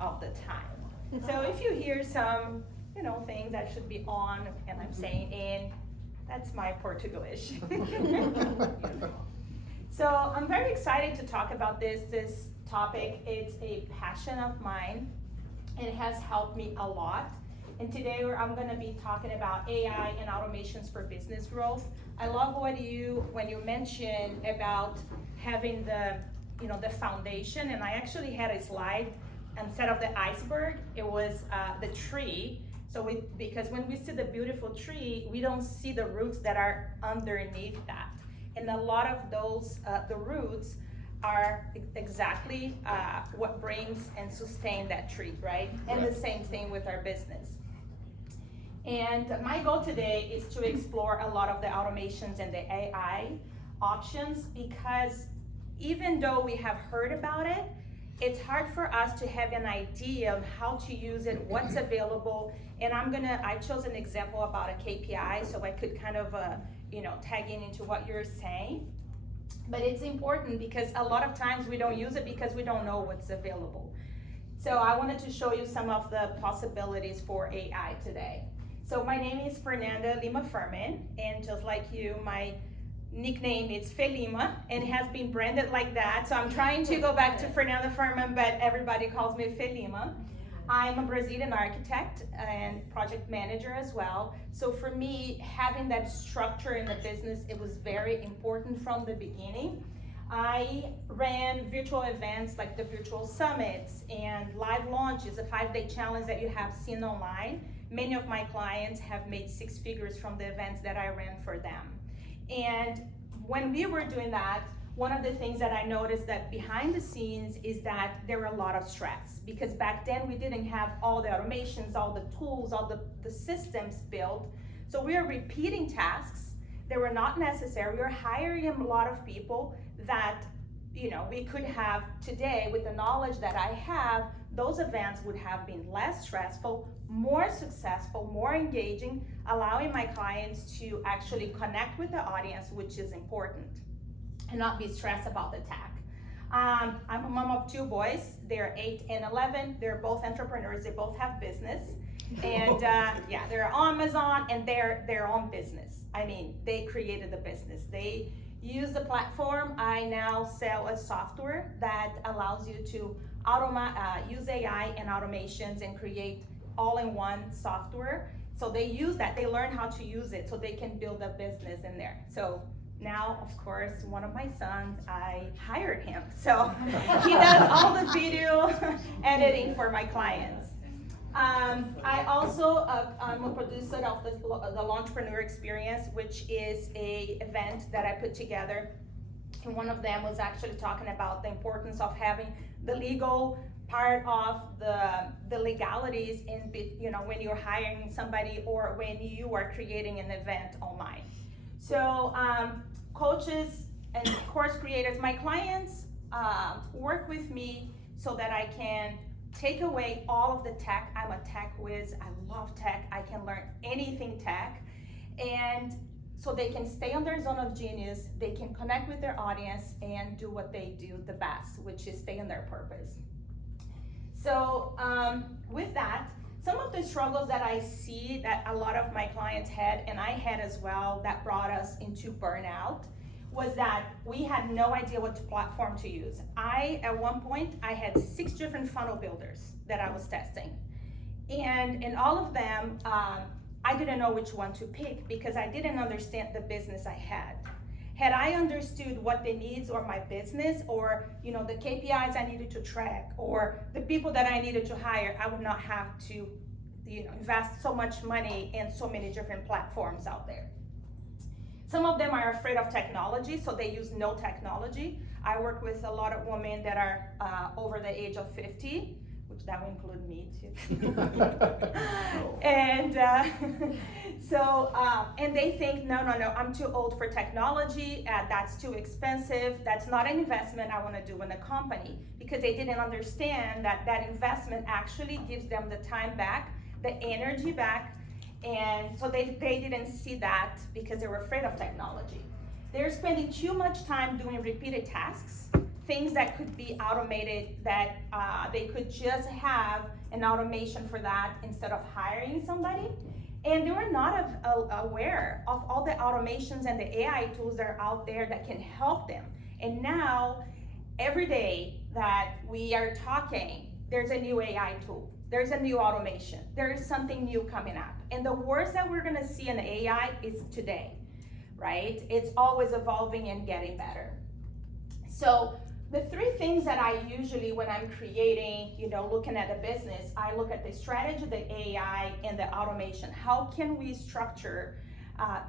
of the time. So if you hear some, things that should be on and I'm saying in, that's my Portuguese. So I'm very excited to talk about this topic. It's a passion of mine. It has helped me a lot. And today I'm going to be talking about AI and automations for business growth. I love when you mentioned about having the foundation, and I actually had a slide. Instead of the iceberg, it was the tree. So because when we see the beautiful tree, we don't see the roots that are underneath that. And a lot of those, the roots are exactly what brings and sustain that tree, right? And the same thing with our business. And my goal today is to explore a lot of the automations and the AI options, because even though we have heard about it, it's hard for us to have an idea of how to use it, what's available. And I chose an example about a KPI so I could kind of, tag into what you're saying. But it's important because a lot of times we don't use it because we don't know what's available. So I wanted to show you some of the possibilities for AI today. So my name is Fernanda Lima Furman, and just like you, my nickname is Felima, and it has been branded like that. So I'm trying to go back to Fernanda Furman, but everybody calls me Felima. I'm a Brazilian architect and project manager as well. So for me, having that structure in the business, it was very important from the beginning. I ran virtual events like the virtual summits and live launches, a 5-day challenge that you have seen online. Many of my clients have made 6 figures from the events that I ran for them. And when we were doing that, one of the things that I noticed that behind the scenes is that there were a lot of stress, because back then we didn't have all the automations, all the tools, all the systems built. So we are repeating tasks that were not necessary. We were hiring a lot of people that, we could have today with the knowledge that I have, those events would have been less stressful, more successful, more engaging, allowing my clients to actually connect with the audience, which is important, and not be stressed about the tech. I'm a mom of 2 boys. They're 8 and 11. They're both entrepreneurs. They both have business. And they're on Amazon and they're their own business. I mean, they created the business. They use the platform. I now sell a software that allows you to use AI and automations and create all-in-one software. So they use that. They learn how to use it so they can build a business in there. So now, of course, one of my sons, I hired him. So he does all the video editing for my clients. I also, I'm a producer of the Launchpreneur Experience, which is a event that I put together. And one of them was actually talking about the importance of having the legal part of the legalities in, when you're hiring somebody or when you are creating an event online. So coaches and course creators, my clients work with me so that I can take away all of the tech. I'm a tech whiz. I love tech. I can learn anything tech. And so they can stay on their zone of genius. They can connect with their audience and do what they do the best, which is stay in their purpose. So with that, some of the struggles that I see that a lot of my clients had, and I had as well, that brought us into burnout, was that we had no idea what platform to use. At one point, I had 6 different funnel builders that I was testing. And in all of them, I didn't know which one to pick because I didn't understand the business I had. Had I understood what the needs or my business or the KPIs I needed to track or the people that I needed to hire, I would not have to invest so much money in so many different platforms out there. Some of them are afraid of technology, so they use no technology. I work with a lot of women that are over the age of 50, which that would include me too. And and they think, no, I'm too old for technology, that's too expensive, that's not an investment I wanna do in a company, because they didn't understand that investment actually gives them the time back, the energy back, and so they didn't see that because they were afraid of technology. They're spending too much time doing repeated tasks, things that could be automated, that they could just have an automation for that instead of hiring somebody. And they were not aware of all the automations and the AI tools that are out there that can help them. And now, every day that we are talking, there's a new AI tool, there's a new automation, there is something new coming up. And the worst that we're gonna see in AI is today, right? It's always evolving and getting better. So the three things that I usually, when I'm creating, looking at a business, I look at the strategy, the AI, and the automation. How can we structure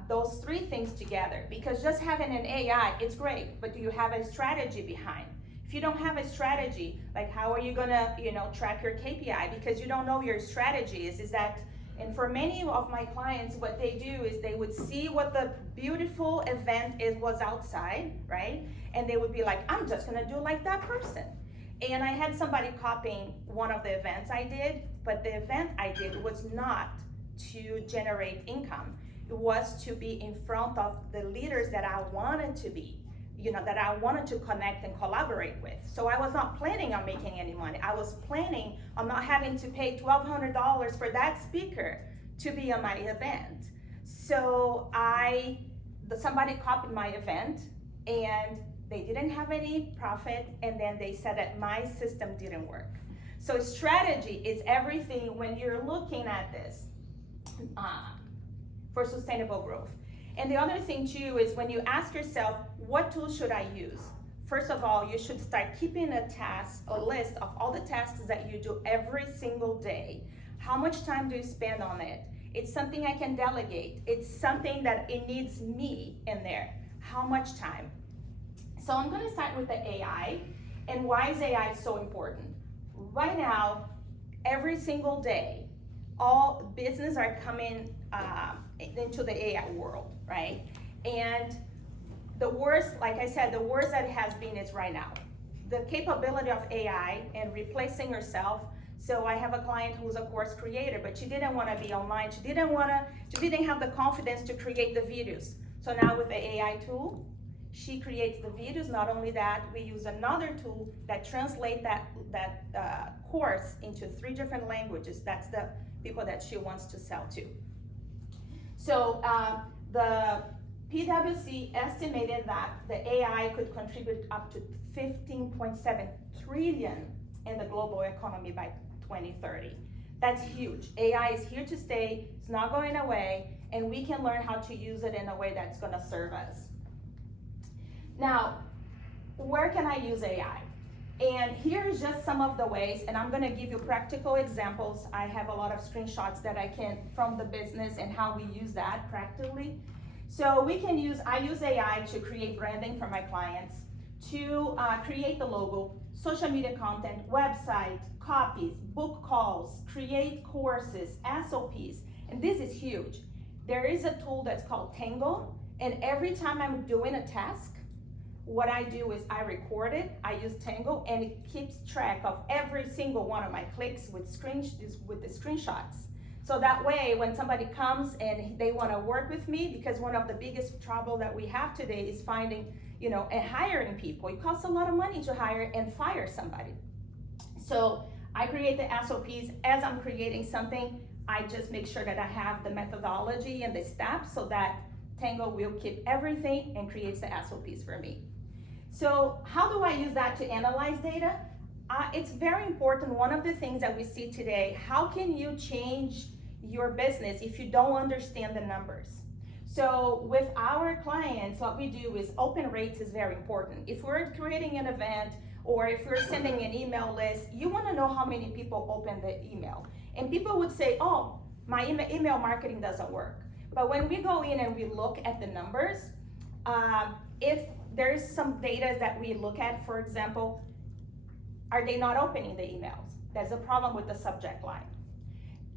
those three things together? Because just having an AI, it's great, but do you have a strategy behind? If you don't have a strategy, like how are you gonna, track your KPI? Because you don't know your strategy is that, and for many of my clients, what they do is they would see what the beautiful event was outside, right? And they would be like, I'm just gonna do like that person. And I had somebody copying one of the events I did, but the event I did was not to generate income. It was to be in front of the leaders that I wanted to be, that I wanted to connect and collaborate with. So I was not planning on making any money. I was planning on not having to pay $1,200 for that speaker to be on my event. So somebody copied my event and they didn't have any profit, and then they said that my system didn't work. So strategy is everything when you're looking at this for sustainable growth. And the other thing too is when you ask yourself, what tool should I use? First of all, you should start keeping a list of all the tasks that you do every single day. How much time do you spend on it? It's something I can delegate. It's something that it needs me in there. How much time? So I'm gonna start with the AI. And why is AI so important? Right now, every single day, all business are coming into the AI world, right? And the worst, like I said, the worst that it has been is right now. The capability of AI and replacing herself. So I have a client who's a course creator, but she didn't want to be online. She didn't have the confidence to create the videos. So now with the AI tool, she creates the videos. Not only that, we use another tool that translates that course into 3 different languages. That's the people that she wants to sell to. So the PwC estimated that the AI could contribute up to 15.7 trillion in the global economy by 2030. That's huge. AI is here to stay, it's not going away, and we can learn how to use it in a way that's gonna serve us. Now, where can I use AI? And here's just some of the ways, and I'm gonna give you practical examples. I have a lot of screenshots that I can from the business and how we use that practically. So I use AI to create branding for my clients, to create the logo, social media content, website, copies, book calls, create courses, SOPs, and this is huge. There is a tool that's called Tango, and every time I'm doing a task, what I do is I record it, I use Tango, and it keeps track of every single one of my clicks with the screenshots. So that way, when somebody comes and they want to work with me, because one of the biggest trouble that we have today is finding, and hiring people. It costs a lot of money to hire and fire somebody. So I create the SOPs. As I'm creating something, I just make sure that I have the methodology and the steps so that Tango will keep everything and creates the SOPs for me. So how do I use that to analyze data? It's very important. One of the things that we see today, how can you change your business if you don't understand the numbers? So with our clients, what we do is open rates is very important. If we're creating an event or if we're sending an email list, you want to know how many people open the email. And people would say, oh, my email marketing doesn't work. But when we go in and we look at the numbers, if there's some data that we look at, for example, are they not opening the emails? There's a problem with the subject line.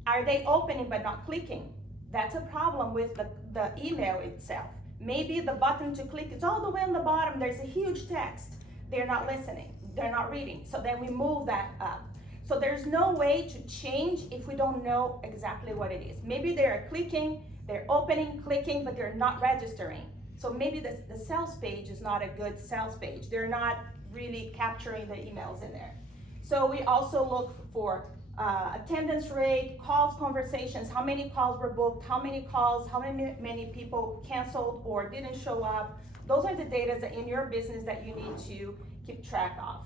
Are they opening but not clicking? That's a problem with the email itself. Maybe the button to click is all the way on the bottom, there's a huge text. They're not listening, they're not reading. So then we move that up. So there's no way to change if we don't know exactly what it is. Maybe they're clicking, they're opening, clicking, but they're not registering. So maybe the sales page is not a good sales page. They're not really capturing the emails in there. So we also look for attendance rate, calls, conversations, how many calls were booked, how many many people canceled or didn't show up. Those are the data that in your business that you need to keep track of.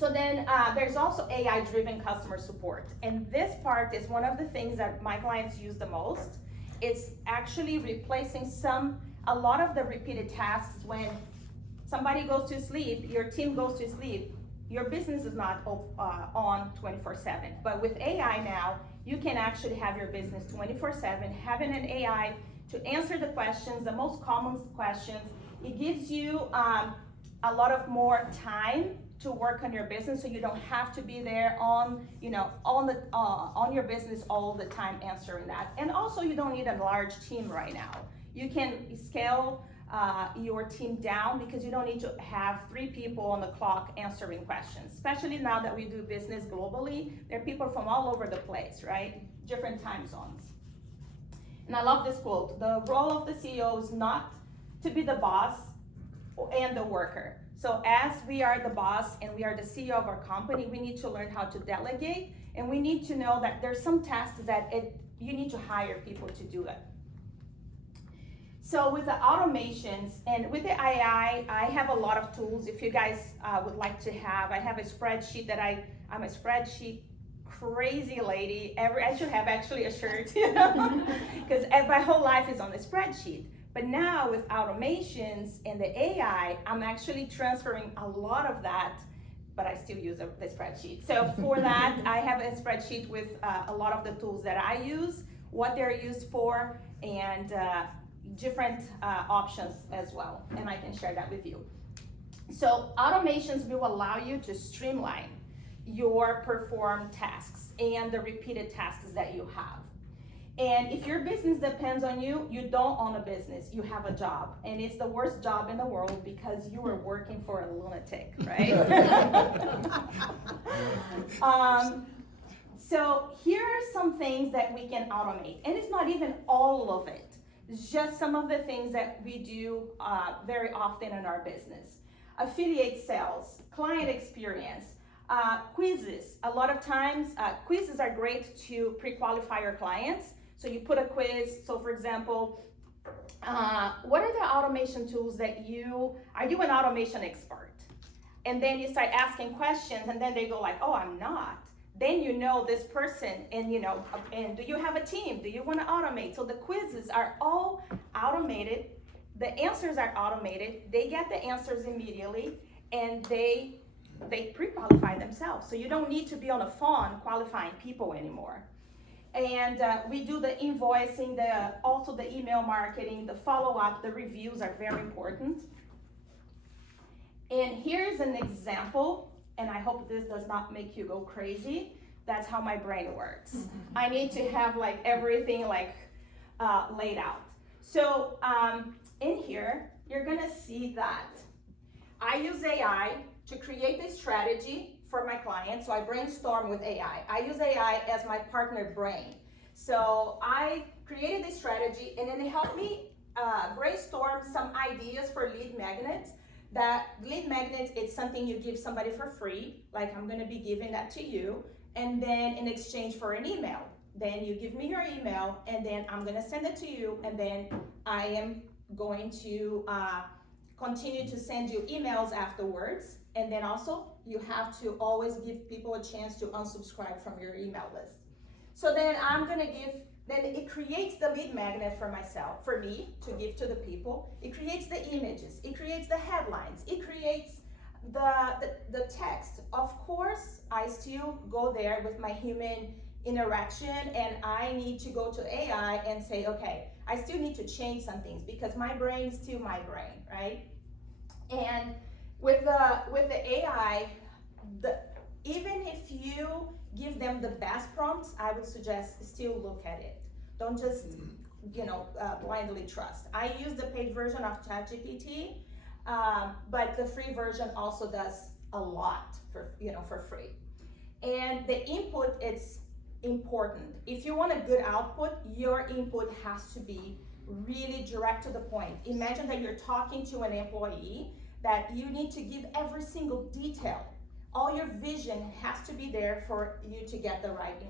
So then there's also AI-driven customer support. And this part is one of the things that my clients use the most. It's actually replacing a lot of the repeated tasks. When somebody goes to sleep, your team goes to sleep, your business is not on 24/7. But with AI now, you can actually have your business 24/7, having an AI to answer the questions, the most common questions. It gives you a lot of more time to work on your business, so you don't have to be there on your business all the time answering that. And also, you don't need a large team right now. You can scale your team down because you don't need to have 3 people on the clock answering questions. Especially now that we do business globally, there are people from all over the place, right? Different time zones. And I love this quote: the role of the CEO is not to be the boss and the worker. So as we are the boss and we are the CEO of our company, we need to learn how to delegate, and we need to know that there's some tasks that you need to hire people to do it. So with the automations and with the AI, I have a lot of tools. If you guys would like to have, I have a spreadsheet that I'm a spreadsheet crazy lady. I should have actually a shirt, because my whole life is on the spreadsheet. But now with automations and the AI, I'm actually transferring a lot of that, but I still use the spreadsheet. So for that, I have a spreadsheet with a lot of the tools that I use, what they're used for, and different options as well, and I can share that with you. So automations will allow you to streamline your performed tasks and the repeated tasks that you have. And if your business depends on you, you don't own a business, you have a job. And it's the worst job in the world because you are working for a lunatic, right? So here are some things that we can automate. And it's not even all of it. It's just some of the things that we do very often in our business. Affiliate sales, client experience, quizzes. A lot of times, quizzes are great to pre-qualify your clients. So you put a quiz. So for example, what are the automation tools that are you an automation expert? And then you start asking questions, and then they go like, oh, I'm not. Then you know this person, and and do you have a team? Do you want to automate? So the quizzes are all automated. The answers are automated. They get the answers immediately, and they pre-qualify themselves. So you don't need to be on the phone qualifying people anymore. And we do the invoicing, also the email marketing, the follow-up, the reviews are very important. And here's an example, and I hope this does not make you go crazy. That's how my brain works. I need to have like everything laid out. So in here, you're gonna see that I use AI to create this strategy for my clients. So I brainstorm with AI. I use AI as my partner brain. So I created this strategy, and then it helped me brainstorm some ideas for lead magnets. That lead magnet is something you give somebody for free, like I'm gonna be giving that to you, and then in exchange for an email. Then you give me your email, and then I'm gonna send it to you, and then I am going to continue to send you emails afterwards. And then also, you have to always give people a chance to unsubscribe from your email list. So then then it creates the lead magnet for me to give to the people. It creates the images, it creates the headlines, it creates the text. Of course, I still go there with my human interaction, and I need to go to AI and say, okay, I still need to change some things because my brain is still my brain, right? And with the AI, even if you give them the best prompts, I would suggest still look at it. Don't just blindly trust. I use the paid version of ChatGPT, but the free version also does a lot for free. And the input is important. If you want a good output, your input has to be really direct to the point. Imagine that you're talking to an employee that you need to give every single detail. All your vision has to be there for you to get the right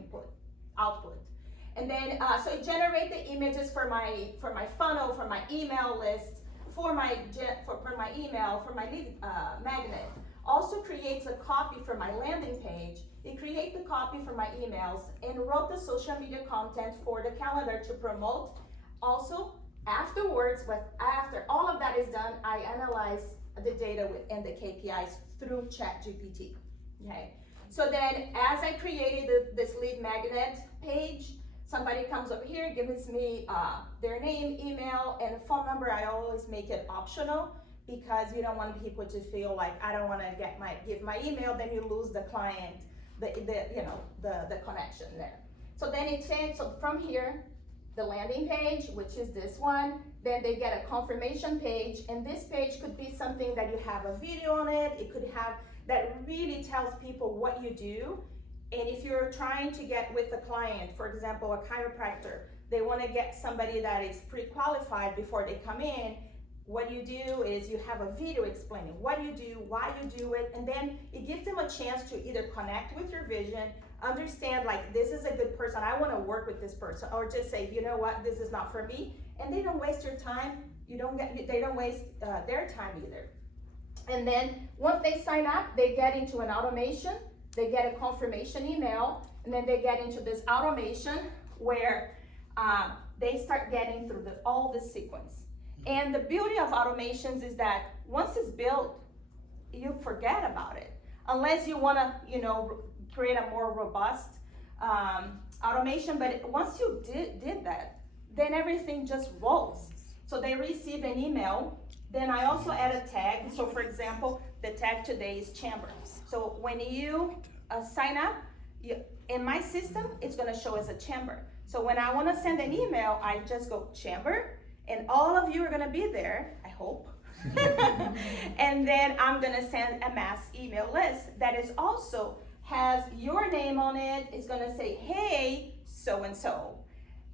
output. And then, so it generates the images for my funnel, for my email list, for my email, for my lead magnet. Also creates a copy for my landing page. It creates the copy for my emails and wrote the social media content for the calendar to promote. Also, afterwards, after all of that is done, I analyze the data and the KPIs through ChatGPT. Okay. So then, as I created this lead magnet page, somebody comes up here, gives me their name, email, and phone number. I always make it optional because you don't want people to feel like I don't want to give my email, then you lose the client, the connection there. So then it takes, so from here, the landing page, which is this one, then they get a confirmation page, and this page could be something that you have a video on it. It could have, that really tells people what you do. And if you're trying to get with a client, for example, a chiropractor, they want to get somebody that is pre-qualified before they come in, what you do is you have a video explaining what you do, why you do it, and then it gives them a chance to either connect with your vision, understand like this is a good person, I want to work with this person, or just say, you know what, this is not for me, and they don't waste your time. They don't waste their time either. And then once they sign up, they get into an automation. They get a confirmation email, and then they get into this automation where they start getting through all the sequence. And the beauty of automations is that once it's built, you forget about it. Unless you want to, create a more robust automation. But once you did that, then everything just rolls. So they receive an email. Then I also add a tag. So for example, the tag today is chamber. So when you sign up, in my system, it's going to show as a chamber. So when I want to send an email, I just go chamber, and all of you are going to be there, I hope. And then I'm going to send a mass email list that is also has your name on it. It's going to say, hey, so-and-so.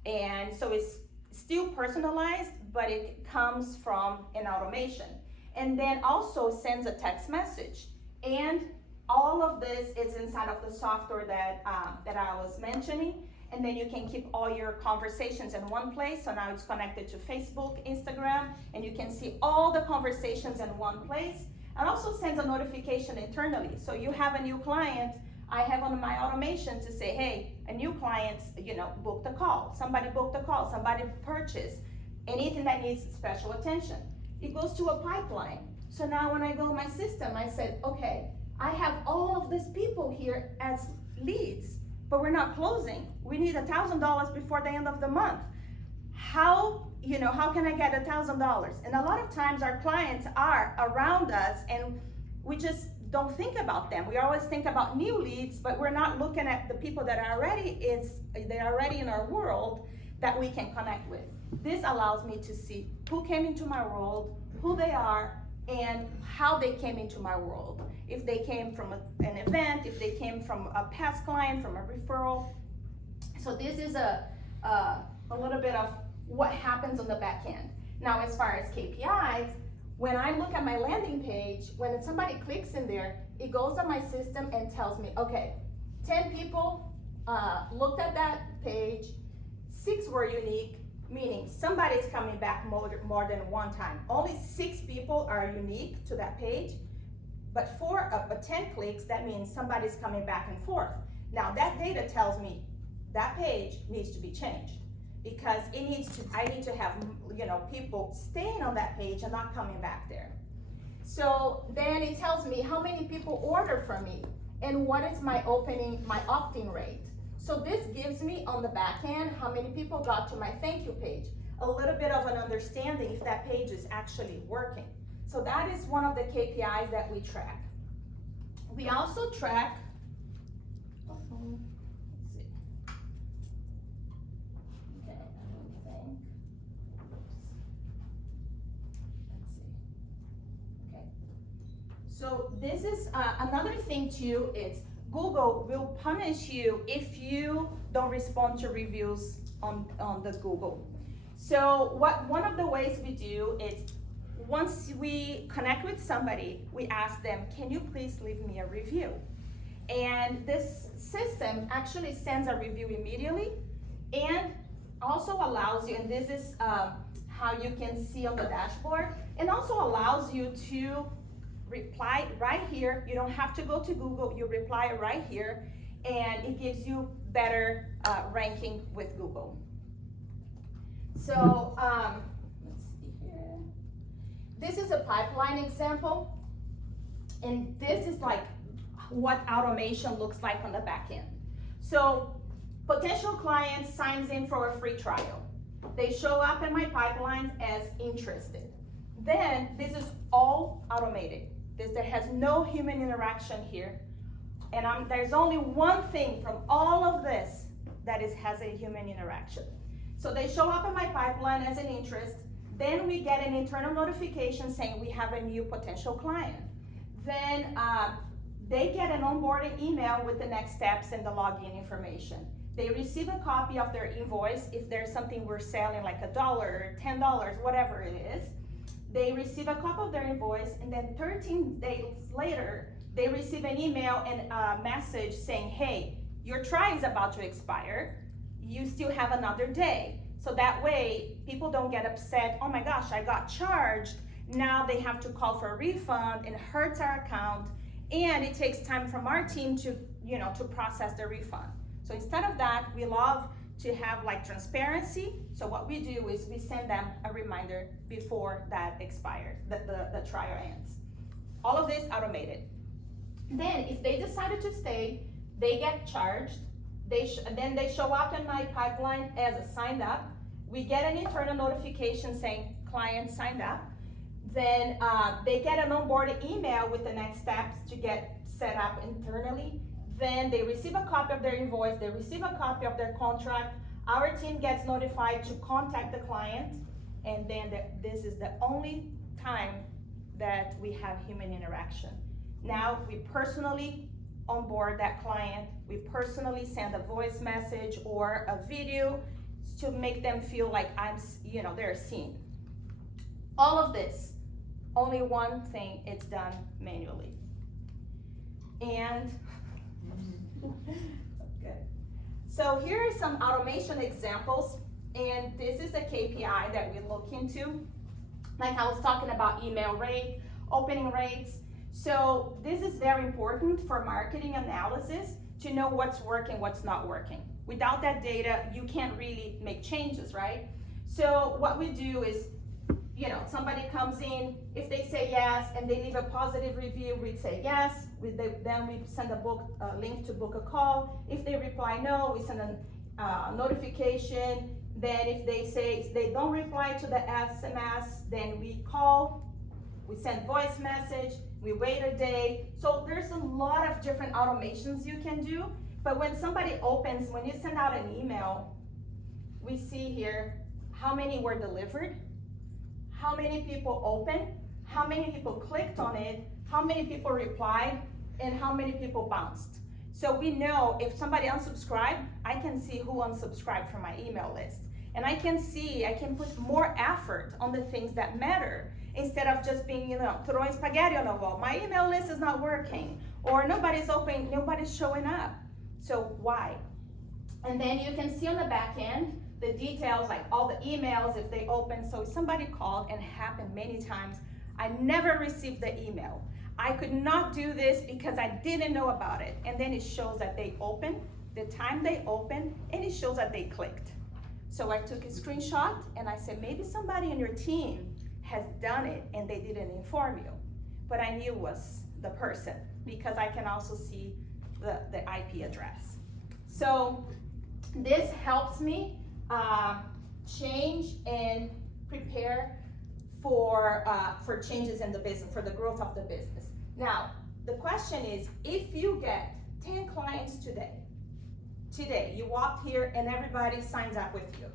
And so it's still personalized, but it comes from an automation. And then also sends a text message. And all of this is inside of the software that I was mentioning. And then you can keep all your conversations in one place. So now it's connected to Facebook, Instagram, and you can see all the conversations in one place. And also sends a notification internally. So you have a new client, I have on my automation to say, hey, a new client, booked a call. Somebody booked a call, somebody purchased, anything that needs special attention. It goes to a pipeline. So now when I go to my system, I said, okay, I have all of these people here as leads, but we're not closing. We need $1,000 before the end of the month. How can I get $1,000? And a lot of times our clients are around us and we just don't think about them. We always think about new leads, but we're not looking at the people that are already in our world that we can connect with. This allows me to see who came into my world, who they are, and how they came into my world. If they came from an event, if they came from a past client, from a referral. So this is a little bit of what happens on the back end. Now, as far as KPIs, when I look at my landing page, when somebody clicks in there, it goes on my system and tells me, okay, 10 people looked at that page, 6 were unique, meaning somebody's coming back more than one time. Only 6 people are unique to that page, but for 10 clicks, that means somebody's coming back and forth. Now that data tells me that page needs to be changed because I need to have people staying on that page and not coming back there. So then it tells me how many people order from me and what is my opt-in rate. So this gives me on the back end how many people got to my thank you page, a little bit of an understanding if that page is actually working. So that is one of the KPIs that we track. We also track, let's see. Okay, I don't think. Let's see. Okay. So this is another thing too, is Google will punish you if you don't respond to reviews on the Google. So one of the ways we do is once we connect with somebody, we ask them, can you please leave me a review? And this system actually sends a review immediately and also allows you, and this is how you can see on the dashboard, and also allows you to reply right here. You don't have to go to Google, you reply right here, and it gives you better ranking with Google. So let's see here. This is a pipeline example, and this is like what automation looks like on the back end. So potential client signs in for a free trial. They show up in my pipeline as interested. Then this is all automated. There has no human interaction here. And there's only one thing from all of this that has a human interaction. So they show up in my pipeline as an interest. Then we get an internal notification saying we have a new potential client. Then they get an onboarding email with the next steps and the login information. They receive a copy of their invoice if there's something we're selling like $1 or $10, whatever it is. They receive a copy of their invoice, and then 13 days later, they receive an email and a message saying, hey, your trial is about to expire. You still have another day. So that way, people don't get upset, oh my gosh, I got charged. Now they have to call for a refund, and it hurts our account, and it takes time from our team to process the refund. So instead of that, we love to have like transparency. So what we do is we send them a reminder before that expires, the trial ends. All of this automated. Then if they decided to stay, they get charged. Then they show up in my pipeline as a signed up. We get an internal notification saying client signed up. Then they get an onboarding email with the next steps to get set up internally. Then they receive a copy of their invoice, they receive a copy of their contract. Our team gets notified to contact the client, and then this is the only time that we have human interaction. Now we personally onboard that client, we personally send a voice message or a video to make them feel like they're seen. All of this, only one thing, it's done manually. And good. So here are some automation examples, and this is a KPI that we look into. Like I was talking about email rate, opening rates. So this is very important for marketing analysis to know what's working, what's not working. Without that data, you can't really make changes, right? So what we do is, somebody comes in, if they say yes and they leave a positive review, we'd say yes. Then we send a link to book a call. If they reply no, we send a notification. Then if they don't reply to the SMS, then we call, we send voice message, we wait a day. So there's a lot of different automations you can do. But when somebody opens, when you send out an email, we see here how many were delivered, how many people opened, how many people clicked on it, how many people replied, and how many people bounced. So we know if somebody unsubscribed, I can see who unsubscribed from my email list. And I can put more effort on the things that matter instead of just being, throwing spaghetti on the wall. My email list is not working, or nobody's opening, nobody's showing up. So why? And then you can see on the back end, the details, like all the emails, if they open. So if somebody called, and happened many times, I never received the email. I could not do this because I didn't know about it. And then it shows that they opened, the time they opened, and it shows that they clicked. So I took a screenshot and I said, maybe somebody in your team has done it and they didn't inform you. But I knew it was the person because I can also see the IP address. So this helps me change and prepare for changes in the business, for the growth of the business. Now, the question is, if you get 10 clients today you walked here and everybody signs up with you,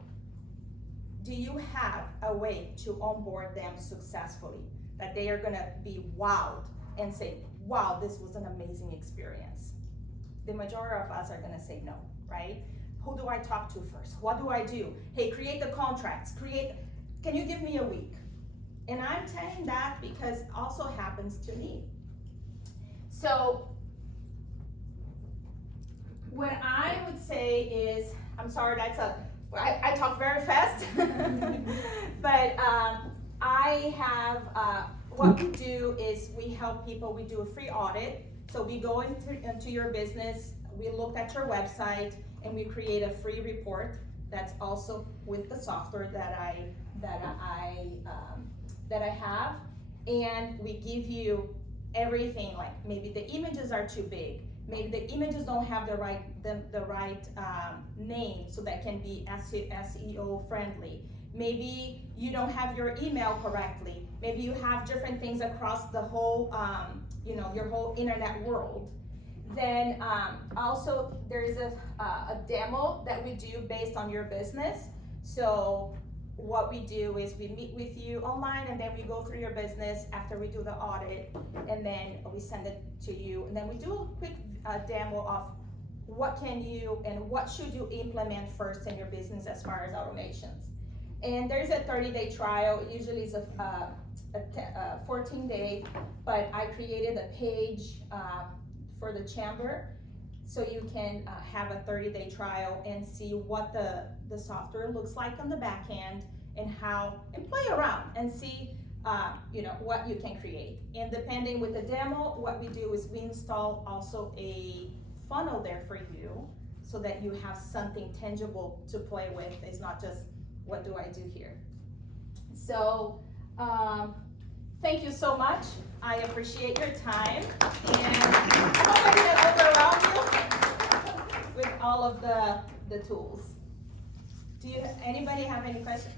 do you have a way to onboard them successfully, that they are gonna be wowed and say, wow, this was an amazing experience? The majority of us are gonna say no, right? Who do I talk to first? What do I do? Hey, create the contracts, can you give me a week? And I'm telling that because also happens to me. So what I would say is, I'm sorry, I talk very fast, but I have, what we do is we help people, we do a free audit. So we go into your business, we look at your website, and we create a free report that's also with the software that I have, and we give you everything, like maybe the images are too big, maybe the images don't have the right name so that can be SEO friendly, maybe you don't have your email correctly, maybe you have different things across the whole your whole internet world. Then also there is a demo that we do based on your business. So what we do is we meet with you online, and then we go through your business after we do the audit, and then we send it to you, and then we do a quick demo of what can you and what should you implement first in your business as far as automations. And there's a 30-day trial. Usually it's a 14-day, but I created a page for the chamber, so you can have a 30-day trial and see what the software looks like on the back end, and play around and see what you can create. And depending with the demo, what we do is we install also a funnel there for you, so that you have something tangible to play with. It's not just, what do I do here? So thank you so much. I appreciate your time, and I hope I didn't overwhelm you with all of the tools. Anybody have any questions?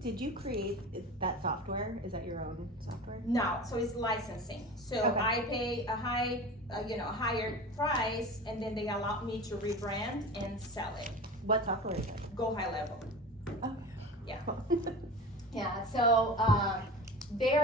Did you create that software? Is that your own software? No, so it's licensing. So Okay. I pay a higher price, and then they allow me to rebrand and sell it. What software is it? Go high level. Oh. Yeah. Cool. Yeah, so they're